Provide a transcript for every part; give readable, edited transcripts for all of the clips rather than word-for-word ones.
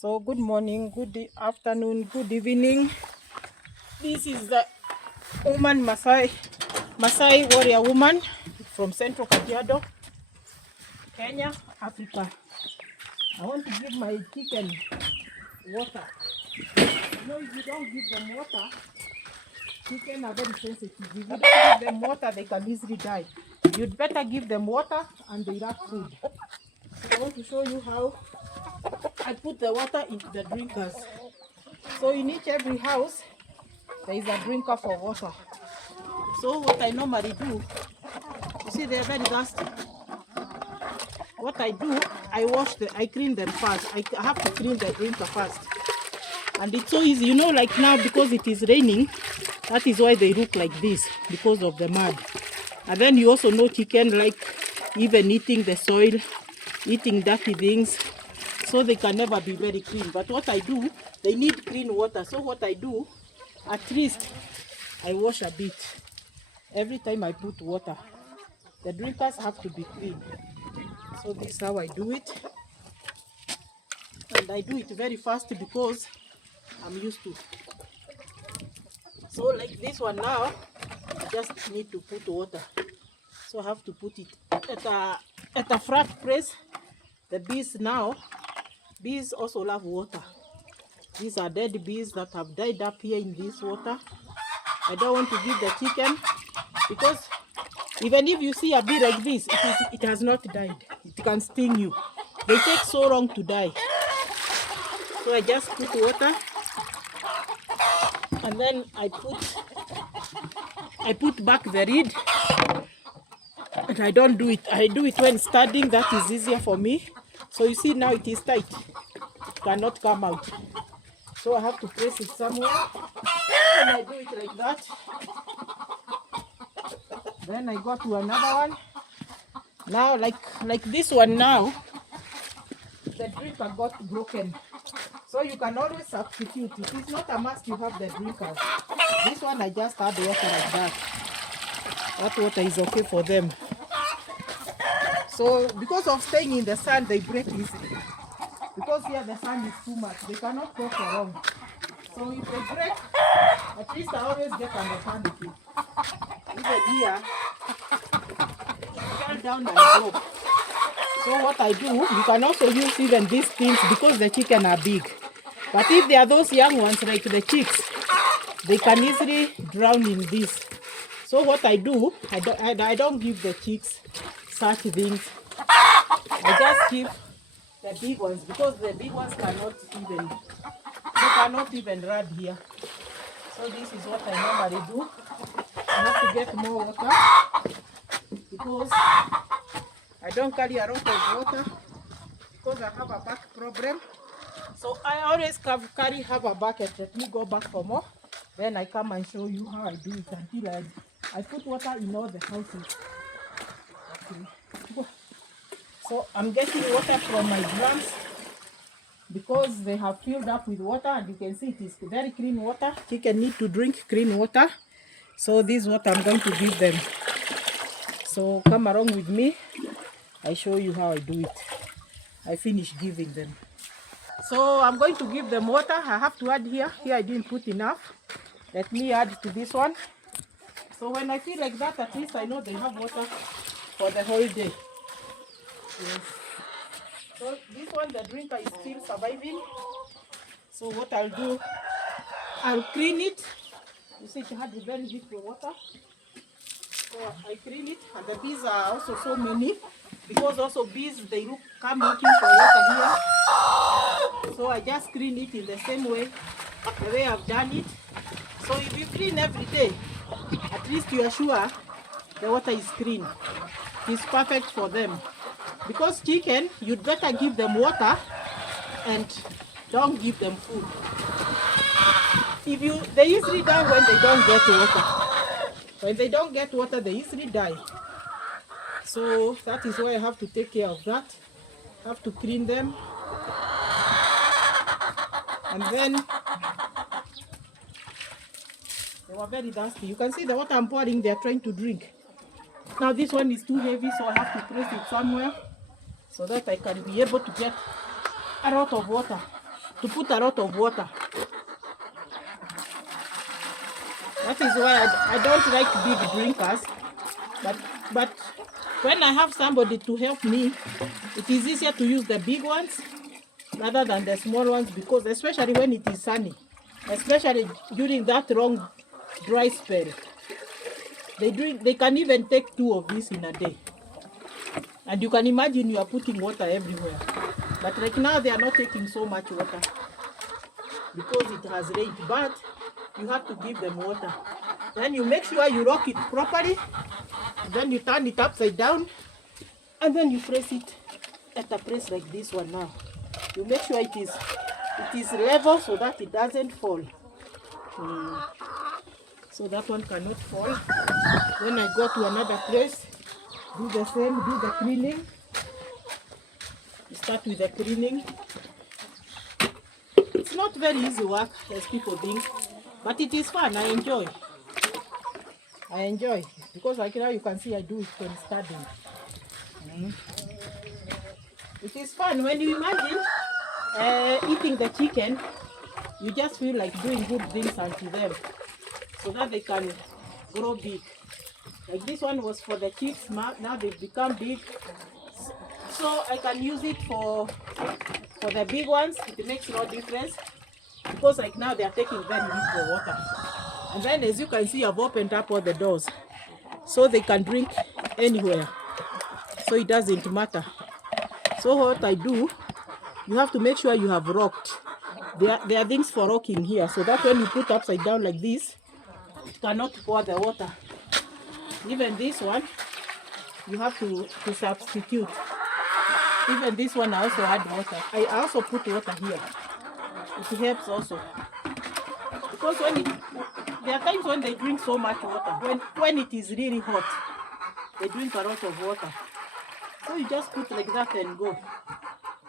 So good morning, afternoon, good evening. This is the woman Masai warrior woman from Central Kajiado, Kenya, Africa. I want to give my chicken water. You know, if you don't give them water, chicken are very sensitive. If you don't give them water, they can easily die. You'd better give them water and they have food. So I want to show you how I put the water into the drinkers. So in every house, there is a drinker for water. So what I normally do, you see they're very dusty. What I do, I clean them first. I have to clean the drinker first. And it's so easy, you know, like now because it is raining, that is why they look like this, because of the mud. And then you also know chicken like even eating the soil, eating dirty things, so they can never be very clean. But what I do, they need clean water. So what I do, at least I wash a bit every time I put water. The drinkers have to be clean. So this is how I do it. And I do it very fast because I'm used to. So like this one now, I just need to put water. So I have to put it at a flat place. The bees also love water. These are dead bees that have died up here in this water. I don't want to give the chicken because even if you see a bee like this, it has not died. It can sting you. They take so long to die. So I just put water and then I put back the lid. And I don't do it. I do it when standing. That is easier for me. So you see now it is tight. It cannot come out. So I have to place it somewhere. And I do it like that. Then I go to another one. Now like this one now, the drinker got broken. So you can always substitute. It is not a must you have the drinker. This one I just add water like that. That water is okay for them. So because of staying in the sun, they break easily. Because here the sun is too much, they cannot go for long. So if they break, at least I always get understand it. Even here, fall down and drop. So what I do, you can also use even these things because the chicken are big. But if they are those young ones like the chicks, they can easily drown in this. So what I do, I don't give the chicks such things. I just give the big ones because the big ones cannot even run here. So this is what I normally do. I have to get more water because I don't carry a lot of water because I have a back problem. So I always have a bucket. Let me go back for more. Then I come and show you how I do it until I put water in all the houses. Okay. So I'm getting water from my drums because they have filled up with water, and you can see it is very clean water. Chicken need to drink clean water. So this is what I'm going to give them. So come along with me. I show you how I do it. I finish giving them. So I'm going to give them water. I have to add here. Here I didn't put enough. Let me add to this one. So when I feel like that, at least I know they have water for the whole day. Yes. So this one, the drinker is still surviving. So what I'll do, I'll clean it. You see it had very little water. So I clean it, and the bees are also so many because also bees, they come looking for water here. So I just clean it in the same way, the way I've done it. So if you clean every day, at least you are sure the water is clean. It's perfect for them. Because chicken, you'd better give them water and don't give them food. They easily die when they don't get water. When they don't get water, they easily die. So that is why I have to take care of that. I have to clean them. And then they were very dusty. You can see the water I'm pouring, they are trying to drink. Now this one is too heavy, so I have to place it somewhere so that I can be able to get a lot of water. to put a lot of water. That is why I don't like big drinkers. But when I have somebody to help me, it is easier to use the big ones rather than the small ones, because especially when it is sunny, especially during that long dry spell, they can even take 2 of these in a day. And you can imagine you are putting water everywhere. But right now they are not taking so much water because it has rained, but you have to give them water. Then you make sure you rock it properly, then you turn it upside down, and then you press it at a press like this one now. You make sure it is level so that it doesn't fall. So that one cannot fall. Then I go to another place, do the same, do the cleaning. You start with the cleaning. It's not very easy work as people think, but it is fun. I enjoy because like now you can see I do it when studying. It is fun when you imagine eating the chicken. You just feel like doing good things unto them so that they can grow big. Like this one was for the chicks, now they've become big. So I can use it for the big ones. It makes no difference because like now they are taking very little water. And then as you can see, I've opened up all the doors so they can drink anywhere. So it doesn't matter. So what I do, you have to make sure you have rocked. There are things for rocking here so that when you put upside down like this, it cannot pour the water. Even this one, you have to substitute. Even this one I also add water. I also put water here. It helps also. Because there are times when they drink so much water. When it is really hot, they drink a lot of water. So you just put like that and go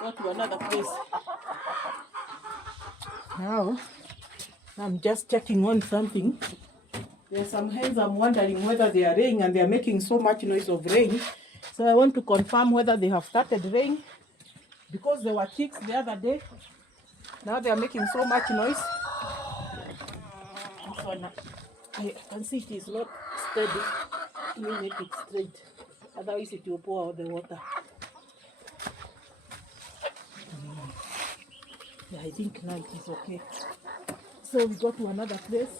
to another place. Now, I'm just checking on something. There are some hens I'm wondering whether they are laying, and they are making so much noise of rain. So I want to confirm whether they have started laying, because there were chicks the other day. Now they are making so much noise. This one, I can see it is not steady. Let me make it straight. Otherwise it will pour out the water. Yeah, I think now it is okay. So we go to another place.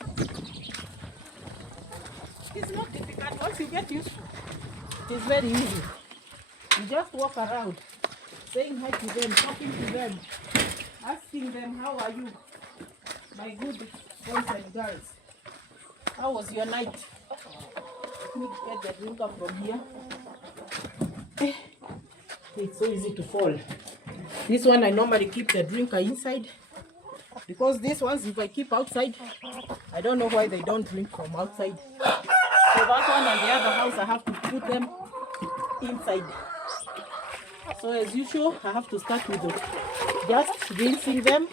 It's not difficult. Once you get used to it, it is very easy. You just walk around, saying hi to them, talking to them, asking them, how are you, my good boys and girls? How was your night? Let me get the drinker from here. It's so easy to fall. This one I normally keep the drinker inside, because these ones if I keep outside, I don't know why they don't drink from outside. So that one and the other house I have to put them inside. So as usual, I have to start with just rinsing them.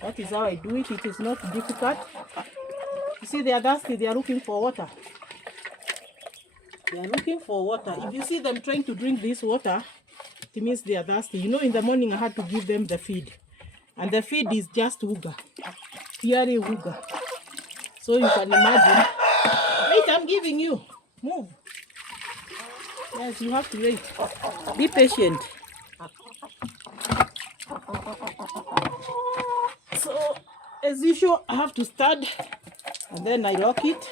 That is how I do it. It is not difficult. You see, they are thirsty. They are looking for water. They are looking for water. If you see them trying to drink this water, it means they are thirsty. You know, in the morning I had to give them the feed. And the feed is just uga. Purely uga. So you can imagine. Wait, I'm giving you. Move. Yes, you have to wait. Be patient. So, as usual, I have to start and then I lock it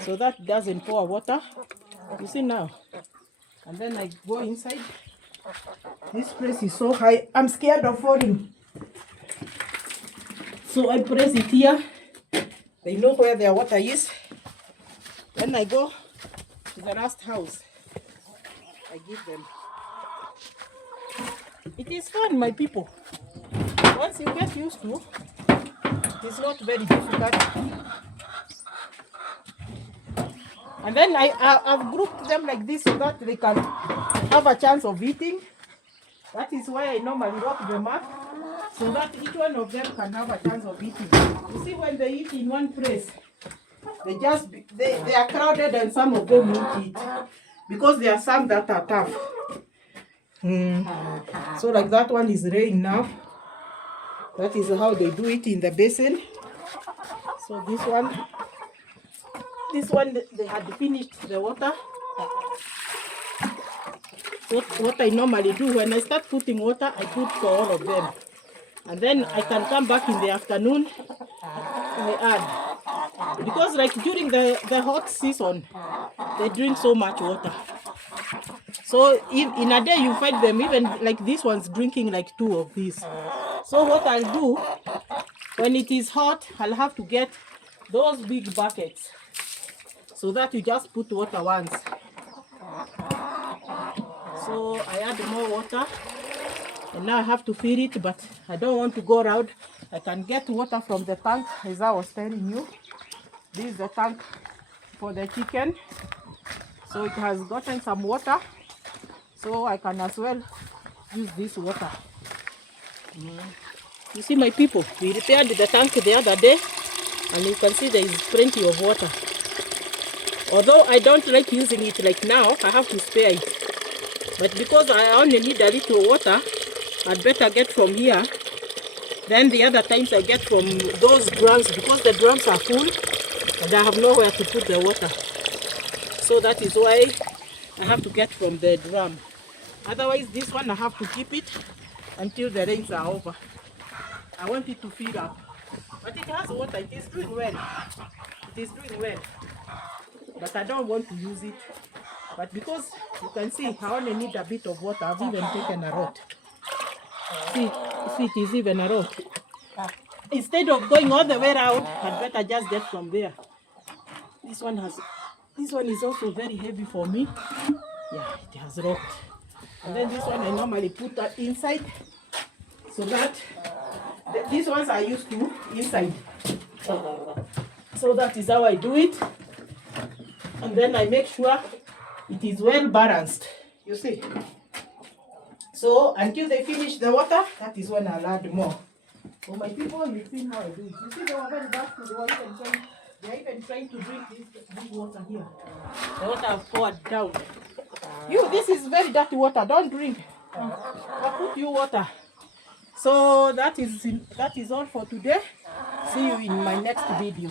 so that it doesn't pour water. You see now. And then I go inside. This place is so high. I'm scared of falling. So I press it here. They know where their water is. Then I go to the last house. I give them. It is fun, my people. Once you get used to, it's not very difficult. And then I've grouped them like this so that they can have a chance of eating. That is why I normally lock them up, so that each one of them can have a chance of eating. You see, when they eat in one place, they are crowded and some of them won't eat. Because there are some that are tough. So like that one is laying now. That is how they do it in the basin. So this one they had finished the water. What I normally do when I start putting water, I put for all of them. And then I can come back in the afternoon, I add. Because like during the hot season, they drink so much water. So if in a day you find them, even like this one's drinking like 2 of these. So what I'll do, when it is hot, I'll have to get those big buckets so that you just put water once. So I add more water and now I have to fill it, but I don't want to go around. I can get water from the tank, as I was telling you. This is the tank for the chicken. So it has gotten some water. So I can as well use this water. You see my people, we repaired the tank the other day and you can see there is plenty of water. Although I don't like using it like now, I have to spare it. But because I only need a little water, I'd better get from here. Then the other times I get from those drums, because the drums are full and I have nowhere to put the water. So that is why I have to get from the drum. Otherwise this one I have to keep it until the rains are over. I want it to fill up. But it has water, it is doing well. It is doing well. But I don't want to use it. But because you can see I only need a bit of water, I've even taken a rod. See it is even a rod. Instead of going all the way around, I'd better just get from there. This one is also very heavy for me. Yeah, it has rocked. And then this one I normally put that inside so that these ones are used to inside. So that is how I do it. And then I make sure it is well balanced. You see. So until they finish the water, that is when I'll add more. So my people, you see how I do it. You see they were very bad. They are even trying to drink this water here. The water I've poured down. This is very dirty water. Don't drink. I'll put you water. So that is all for today. See you in my next video.